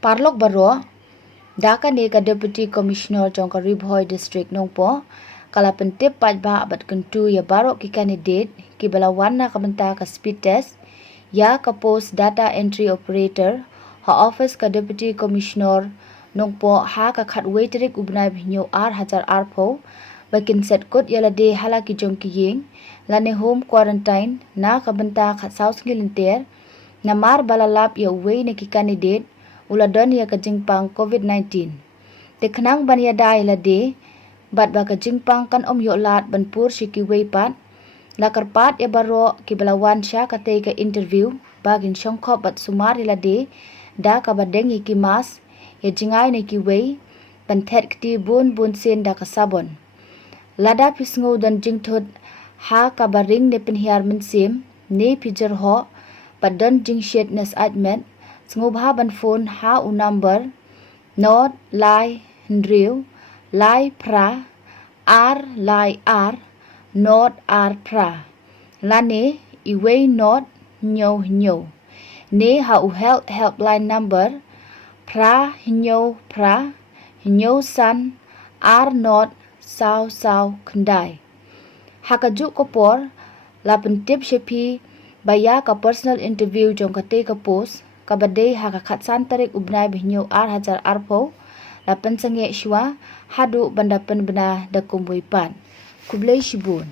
Parlok baro, daka ne ka Deputy Commissioner jong ka Ribhoy District nongpo, kala pentip ba abat kentu ya baro ki candidate ki balawan na kamenta ka speed test, ya ka post data entry operator, ha office ka Deputy Commissioner nongpo ha ka khatway terik ubnai bhinyo hajar arpo, bakin set kot yala de hala ki jong ki ying, lane home quarantine na kamenta khat saus ngilinter, na mar balalap ya uway ne ki candidate, uladon ya ka jingpang COVID-19. Teknang ban ya dai la de, bat ba ka jingpang kan yo lat banpur shiki way pat, lakar pat ya baro ki balawan sya katay ka interview, bagin syongkop bat sumar ya la de, da ka badeng ki mas, ya jingay ne ki way, panthet kti bun sen da ka sabon. Lada pisngo dan jingthut ha ka baring ne penhiar mensim, ne pijar ho, padan jingshet nes admet, ngubha ban phone ha u number not lai ndriu lai pra r lai r not r pra lane iway not nyo ne ha u helpline number pra nyo san r not sao kendai hakaju kopor la pentip shepi baya ka personal interview jong ka te ka post kabade ha ka khatsan tarik ubnai bhinyo hajar arpo la pensenge shwa hadu bandapan bena da kumbui pan kublai shibun